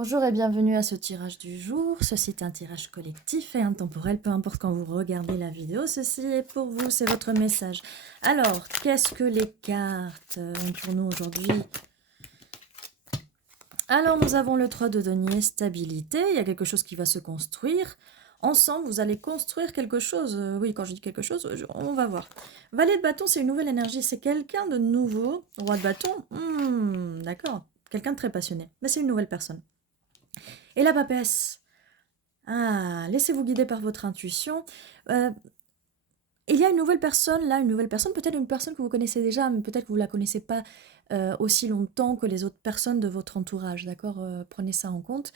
Bonjour et bienvenue à ce tirage du jour. Ceci est un tirage collectif et intemporel, peu importe quand vous regardez la vidéo. Ceci est pour vous, c'est votre message. Alors, qu'est-ce que les cartes ont pour nous aujourd'hui? Alors, nous avons le 3 de denier, stabilité. Il y a quelque chose qui va se construire. Ensemble, vous allez construire quelque chose. Oui, quand je dis quelque chose, on va voir. Valet de bâton, c'est une nouvelle énergie. C'est quelqu'un de nouveau. Roi de bâton, d'accord. Quelqu'un de très passionné. Mais c'est une nouvelle personne. Et la papesse. Ah, laissez-vous guider par votre intuition. Euh, il y a une nouvelle personne, là, une nouvelle personne, peut-être une personne que vous connaissez déjà, mais peut-être que vous ne la connaissez pas aussi longtemps que les autres personnes de votre entourage, d'accord? Prenez ça en compte.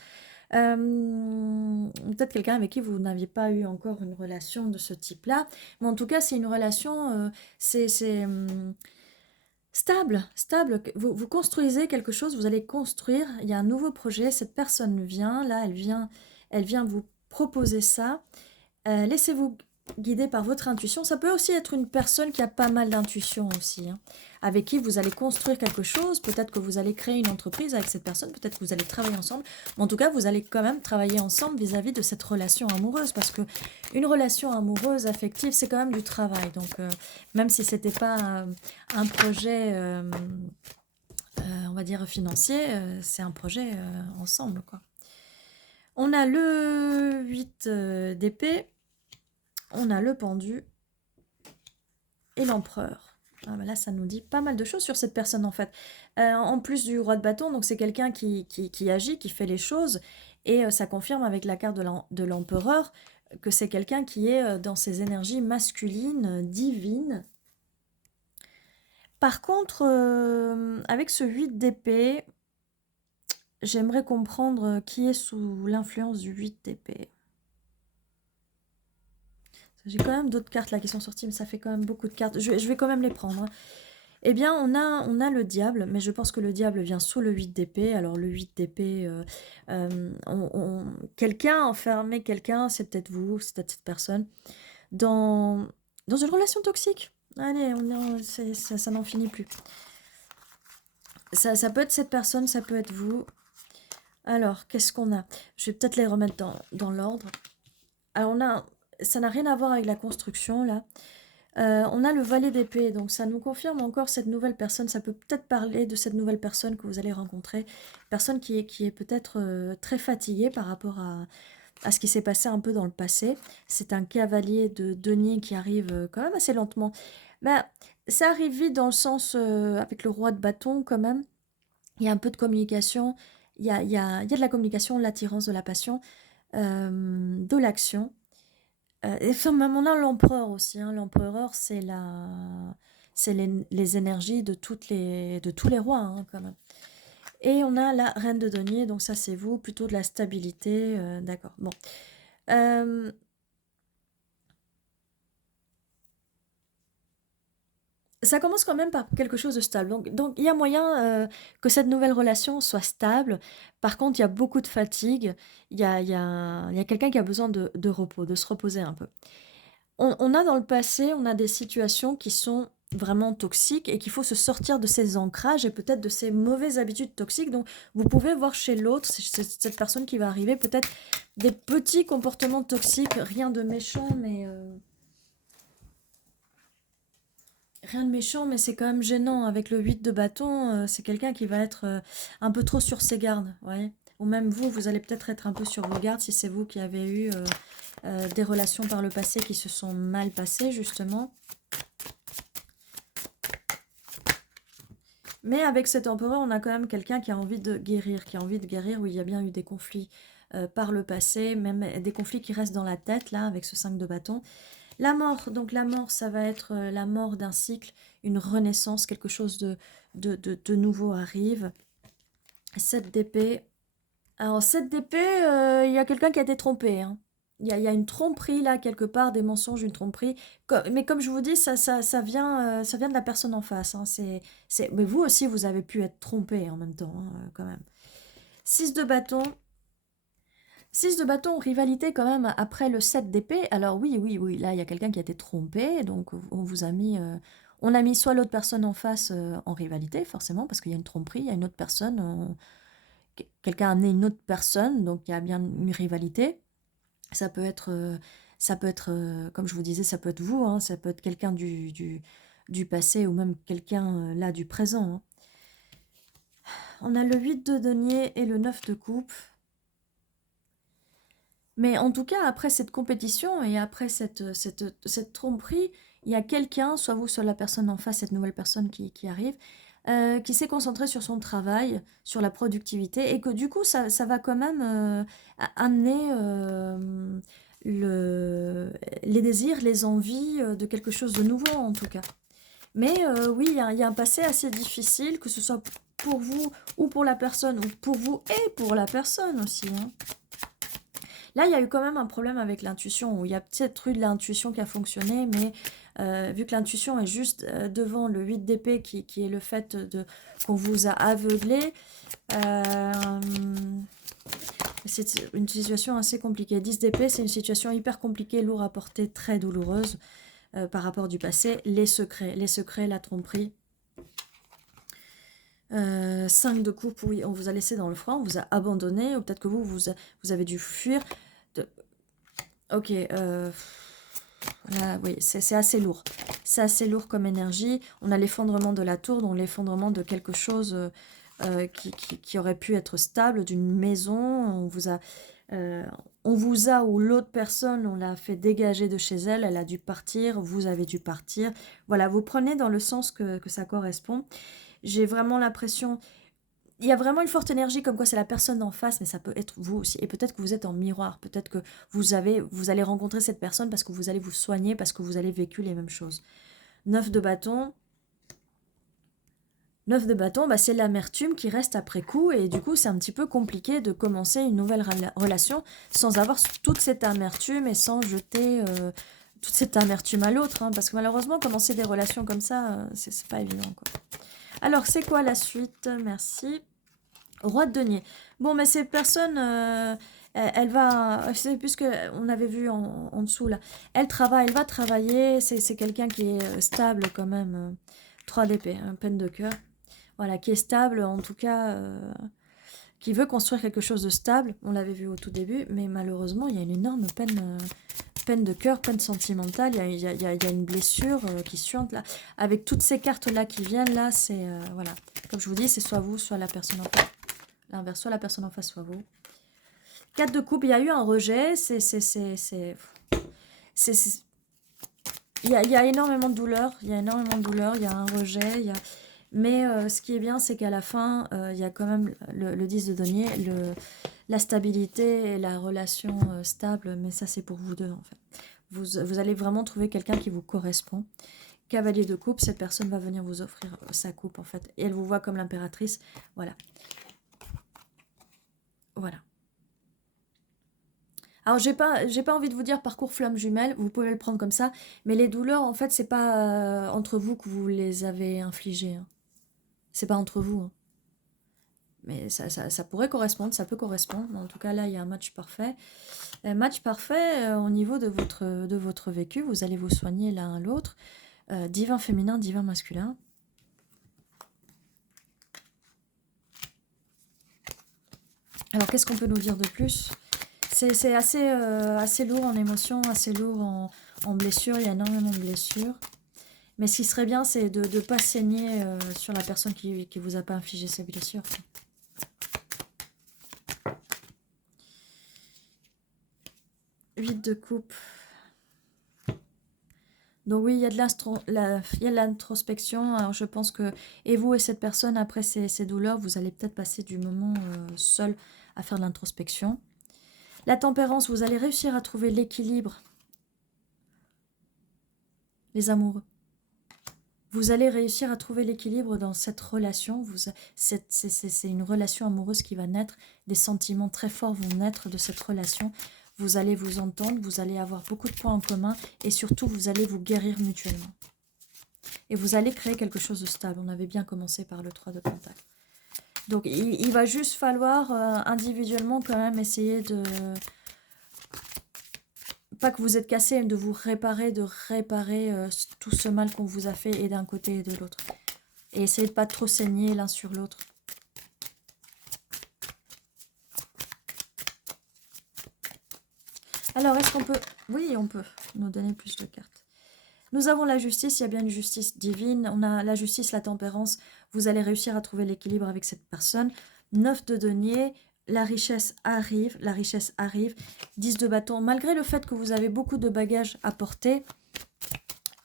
Peut-être quelqu'un avec qui vous n'aviez pas eu encore une relation de ce type-là, mais en tout cas, c'est une relation, stable, stable. Vous construisez quelque chose, vous allez construire, il y a un nouveau projet, cette personne vient, là, elle vient vous proposer ça. Laissez-vous guider par votre intuition. Ça peut aussi être une personne qui a pas mal d'intuition aussi, hein, avec qui vous allez construire quelque chose. Peut-être que vous allez créer une entreprise avec cette personne, peut-être que vous allez travailler ensemble. Mais en tout cas, vous allez quand même travailler ensemble vis-à-vis de cette relation amoureuse, parce que une relation amoureuse, affective, c'est quand même du travail. Donc, même si c'était pas un projet, on va dire financier, c'est un projet ensemble, quoi. On a le 8 d'épée. On a le pendu et l'empereur. Ah, bah là, ça nous dit pas mal de choses sur cette personne, en fait. En plus du roi de bâton, donc c'est quelqu'un qui agit, qui fait les choses, et ça confirme avec la carte de l'empereur que c'est quelqu'un qui est dans ses énergies masculines, divines. Par contre, avec ce 8 d'épée, j'aimerais comprendre qui est sous l'influence du 8 d'épée. J'ai quand même d'autres cartes là qui sont sorties, mais ça fait quand même beaucoup de cartes. Je vais quand même les prendre, hein. Eh bien, on a le diable, mais je pense que le diable vient sous le 8 d'épée. Alors, le 8 d'épée, quelqu'un enfermé, quelqu'un, c'est peut-être vous, c'est peut-être cette personne, dans, dans une relation toxique. Allez, ça n'en finit plus. Ça peut être cette personne, ça peut être vous. Alors, qu'est-ce qu'on a? Je vais peut-être les remettre dans l'ordre. Alors, ça n'a rien à voir avec la construction, là. On a le valet d'épée, donc ça nous confirme encore cette nouvelle personne. Ça peut peut-être parler de cette nouvelle personne que vous allez rencontrer. Personne qui est peut-être très fatiguée par rapport à ce qui s'est passé un peu dans le passé. C'est un cavalier de denier qui arrive quand même assez lentement. Mais ça arrive vite dans le sens avec le roi de bâton quand même. Il y a un peu de communication. Il y a de la communication, de l'attirance, de la passion, de l'action. Et enfin, même on a l'empereur aussi, hein. L'empereur, c'est les énergies de tous les rois, hein, quand même. Et on a la reine de denier, donc ça c'est vous, plutôt de la stabilité, d'accord. Bon. Euh, Ça commence quand même par quelque chose de stable. Donc il y a moyen que cette nouvelle relation soit stable. Par contre, il y a beaucoup de fatigue. Il y a quelqu'un qui a besoin de repos, de se reposer un peu. On a dans le passé, on a des situations qui sont vraiment toxiques et qu'il faut se sortir de ces ancrages et peut-être de ces mauvaises habitudes toxiques. Donc, vous pouvez voir chez l'autre, cette personne qui va arriver, peut-être des petits comportements toxiques, rien de méchant, mais rien de méchant, mais c'est quand même gênant. Avec le 8 de bâton, c'est quelqu'un qui va être un peu trop sur ses gardes, ouais. Ou même vous, vous allez peut-être être un peu sur vos gardes si c'est vous qui avez eu des relations par le passé qui se sont mal passées, justement. Mais avec cet empereur, on a quand même quelqu'un qui a envie de guérir, où il y a bien eu des conflits par le passé, même des conflits qui restent dans la tête, là, avec ce 5 de bâton. La mort, donc la mort, ça va être la mort d'un cycle, une renaissance, quelque chose de nouveau arrive. 7 d'épée. Alors, 7 d'épée, il y a quelqu'un qui a été trompé, hein. Il y a une tromperie là, quelque part, des mensonges, une tromperie. Mais comme je vous dis, ça vient de la personne en face, hein. Mais vous aussi, vous avez pu être trompé en même temps, hein, quand même. 6 de bâton. 6 de bâton, rivalité quand même après le 7 d'épée. Alors oui, oui, oui, là, il y a quelqu'un qui a été trompé. Donc, on vous a mis... on a mis soit l'autre personne en face en rivalité, forcément, parce qu'il y a une tromperie, il y a une autre personne... quelqu'un a amené une autre personne, donc il y a bien une rivalité. Ça peut être, comme je vous disais, ça peut être vous, hein, ça peut être quelqu'un du passé ou même quelqu'un là du présent. Hein. On a le 8 de denier et le 9 de coupe. Mais en tout cas, après cette compétition et après cette tromperie, il y a quelqu'un, soit vous, soit la personne en face, cette nouvelle personne qui arrive, qui s'est concentré sur son travail, sur la productivité, et que du coup, ça va quand même amener les désirs, les envies de quelque chose de nouveau, en tout cas. Mais oui, il y a un passé assez difficile, que ce soit pour vous ou pour la personne, ou pour vous et pour la personne aussi. Hein. Là, il y a eu quand même un problème avec l'intuition, où il y a peut-être eu de l'intuition qui a fonctionné, mais vu que l'intuition est juste devant le 8 d'épée, qui est le fait qu'on vous a aveuglé, c'est une situation assez compliquée. 10 d'épée, c'est une situation hyper compliquée, lourde à porter, très douloureuse par rapport du passé. Les secrets, la tromperie. 5 de coupe, oui, on vous a laissé dans le froid, on vous a abandonné, ou peut-être que vous avez dû fuir. Ok, là, oui, c'est assez lourd. C'est assez lourd comme énergie. On a l'effondrement de la tour, donc l'effondrement de quelque chose qui aurait pu être stable, d'une maison. On vous a, ou l'autre personne, on l'a fait dégager de chez elle, elle a dû partir, vous avez dû partir. Voilà, vous prenez dans le sens que ça correspond. J'ai vraiment l'impression... Il y a vraiment une forte énergie comme quoi c'est la personne d'en face, mais ça peut être vous aussi. Et peut-être que vous êtes en miroir, peut-être que vous allez rencontrer cette personne parce que vous allez vous soigner, parce que vous allez vécu les mêmes choses. 9 de bâton. 9 de bâton, bah c'est l'amertume qui reste après coup, et du coup c'est un petit peu compliqué de commencer une nouvelle relation sans avoir toute cette amertume et sans jeter toute cette amertume à l'autre. Hein, parce que malheureusement, commencer des relations comme ça, c'est pas évident, quoi. Alors, c'est quoi la suite? Merci. Roi de denier. Bon, mais ces personnes, elle va, c'est plus que on avait vu en dessous là. Elle va travailler. C'est quelqu'un qui est stable quand même. 3 d'épée, peine de cœur. Voilà, qui est stable, en tout cas, qui veut construire quelque chose de stable. On l'avait vu au tout début, mais malheureusement, il y a une énorme peine de cœur, peine sentimentale. Il y a une blessure qui suinte là. Avec toutes ces cartes là qui viennent là, c'est voilà. Comme je vous dis, c'est soit vous, soit la personne en face. L'inverse, soit la personne en face, soit vous. 4 de coupe, il y a eu un rejet. Il y a énormément de douleur. Il y a un rejet. Mais ce qui est bien, c'est qu'à la fin, il y a quand même le 10 de denier, la stabilité et la relation stable. Mais ça, c'est pour vous deux, en fait. Vous allez vraiment trouver quelqu'un qui vous correspond. Cavalier de coupe, cette personne va venir vous offrir sa coupe, en fait. Et elle vous voit comme l'impératrice. Voilà. Voilà. Alors, j'ai pas envie de vous dire parcours flamme jumelle, vous pouvez le prendre comme ça, mais les douleurs, en fait, c'est pas entre vous que vous les avez infligées. Hein. C'est pas entre vous. Hein. Mais ça pourrait correspondre, ça peut correspondre. Mais en tout cas, là, il y a un match parfait. Un match parfait au niveau de votre vécu. Vous allez vous soigner l'un à l'autre. Divin féminin, divin masculin. Alors, qu'est-ce qu'on peut nous dire de plus ? C'est assez lourd en émotions, assez lourd en blessures. Il y a énormément de blessures. Mais ce qui serait bien, c'est de ne pas saigner sur la personne qui vous a pas infligé ces blessures. 8 de coupe. Donc oui, il y a de l'introspection. Alors je pense que, et vous et cette personne, après ces douleurs, vous allez peut-être passer du moment seul à faire de l'introspection. La tempérance, vous allez réussir à trouver l'équilibre. Les amoureux. Vous allez réussir à trouver l'équilibre dans cette relation. C'est une relation amoureuse qui va naître. Des sentiments très forts vont naître de cette relation. Vous allez vous entendre, vous allez avoir beaucoup de points en commun et surtout, vous allez vous guérir mutuellement. Et vous allez créer quelque chose de stable. On avait bien commencé par le 3 de Pentacle. Donc, il va juste falloir individuellement quand même essayer de... Pas que vous êtes cassé, de vous réparer, tout ce mal qu'on vous a fait et d'un côté et de l'autre. Et essayez de pas trop saigner l'un sur l'autre. Alors, est-ce qu'on peut... Oui, on peut nous donner plus de cartes. Nous avons la justice, il y a bien une justice divine. On a la justice, la tempérance. Vous allez réussir à trouver l'équilibre avec cette personne. 9 de denier, la richesse arrive. La richesse arrive. 10 de bâton. Malgré le fait que vous avez beaucoup de bagages à porter,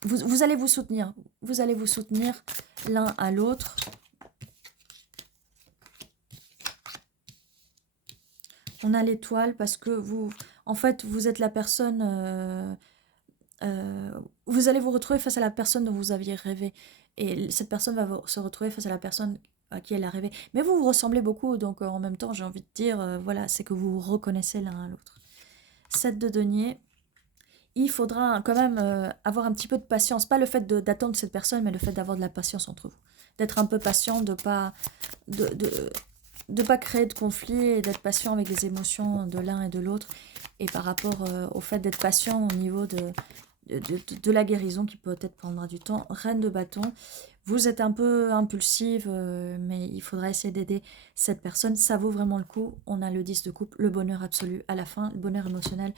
vous allez vous soutenir. Vous allez vous soutenir l'un à l'autre. On a l'étoile parce que vous... En fait, vous êtes la personne... vous allez vous retrouver face à la personne dont vous aviez rêvé. Et cette personne va se retrouver face à la personne à qui elle a rêvé. Mais vous vous ressemblez beaucoup, donc en même temps, j'ai envie de dire, voilà, c'est que vous vous reconnaissez l'un à l'autre. 7 de denier. Il faudra quand même avoir un petit peu de patience. Pas le fait d'attendre cette personne, mais le fait d'avoir de la patience entre vous. D'être un peu patient, de pas... de pas créer de conflit et d'être patient avec les émotions de l'un et de l'autre. Et par rapport au fait d'être patient au niveau de la guérison qui peut-être prendra du temps. Reine de bâton, vous êtes un peu impulsive, mais il faudra essayer d'aider cette personne. Ça vaut vraiment le coup. On a le 10 de coupe, le bonheur absolu à la fin, le bonheur émotionnel,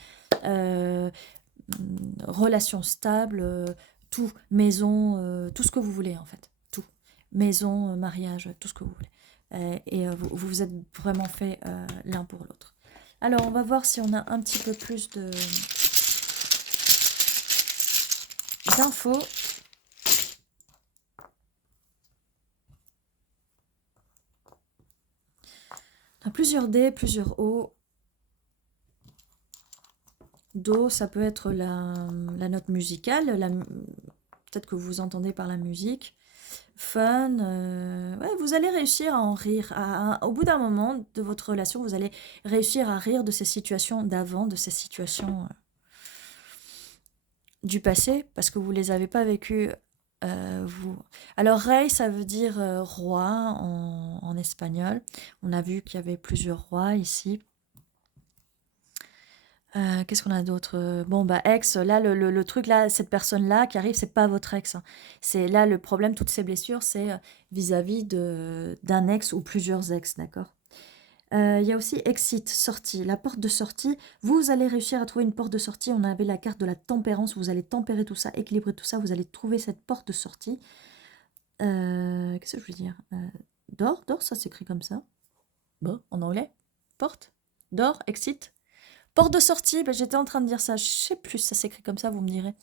relation stable, tout, maison, tout ce que vous voulez en fait. Tout. Maison, mariage, tout ce que vous voulez. Et vous vous êtes vraiment fait l'un pour l'autre. Alors, on va voir si on a un petit peu plus d'infos. On a plusieurs D, plusieurs O. Do, ça peut être la note musicale, peut-être que vous entendez par la musique. Fun, ouais, vous allez réussir à en rire. Au bout d'un moment de votre relation, vous allez réussir à rire de ces situations d'avant, de ces situations du passé, parce que vous ne les avez pas vécues, vous. Alors, rey, ça veut dire roi en espagnol. On a vu qu'il y avait plusieurs rois ici. Qu'est-ce qu'on a d'autre? Bon, bah, ex, là, le truc, là, cette personne-là qui arrive, c'est pas votre ex, hein. C'est là le problème, toutes ces blessures, c'est vis-à-vis d'un ex ou plusieurs ex, d'accord? Il y a aussi exit, sortie, la porte de sortie. Vous allez réussir à trouver une porte de sortie. On avait la carte de la tempérance. Vous allez tempérer tout ça, équilibrer tout ça. Vous allez trouver cette porte de sortie. Qu'est-ce que je veux dire? Door, ça s'écrit comme ça. Bon, en anglais. Porte, door, exit. Porte de sortie, ben, j'étais en train de dire ça. Je sais plus si ça s'écrit comme ça, vous me direz.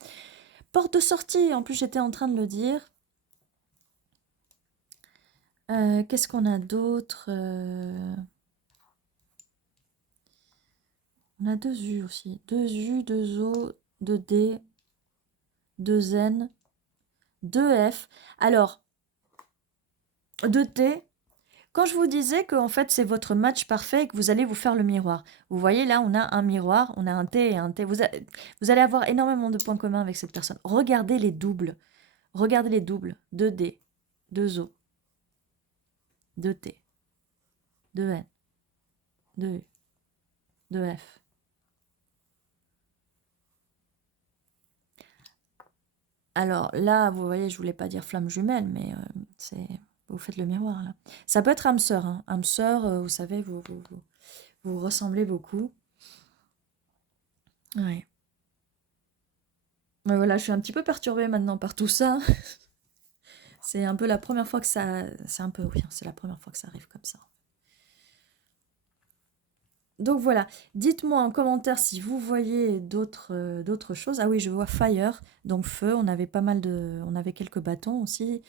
Porte de sortie, en plus j'étais en train de le dire. Qu'est-ce qu'on a d'autre? On a 2 U aussi. 2 U, 2 O, 2 D, 2 N, 2 F. Alors, 2 T. Quand je vous disais que en fait c'est votre match parfait et que vous allez vous faire le miroir. Vous voyez là, on a un miroir, on a un T et un T. Vous allez avoir énormément de points communs avec cette personne. Regardez les doubles. Regardez les doubles. 2 D, 2 O, 2 T, 2 N, 2 U, 2 F. Alors là, vous voyez, je voulais pas dire flamme jumelle, mais vous faites le miroir là. Ça peut être âme sœur, hein. Âme sœur, vous savez, vous ressemblez beaucoup. Ouais. Mais voilà, je suis un petit peu perturbée maintenant par tout ça. C'est un peu la première fois que ça... C'est un peu, oui, c'est la première fois que ça arrive comme ça. Donc voilà, dites-moi en commentaire si vous voyez d'autres choses. Ah oui, je vois fire, donc feu. On avait pas mal de... On avait quelques bâtons aussi.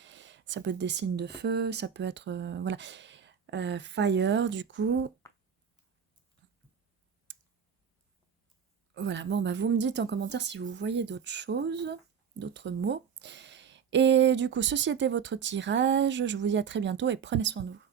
Ça peut être des signes de feu, ça peut être... voilà. Fire, du coup. Voilà, bon, bah vous me dites en commentaire si vous voyez d'autres choses, d'autres mots. Et du coup, ceci était votre tirage. Je vous dis à très bientôt et prenez soin de vous.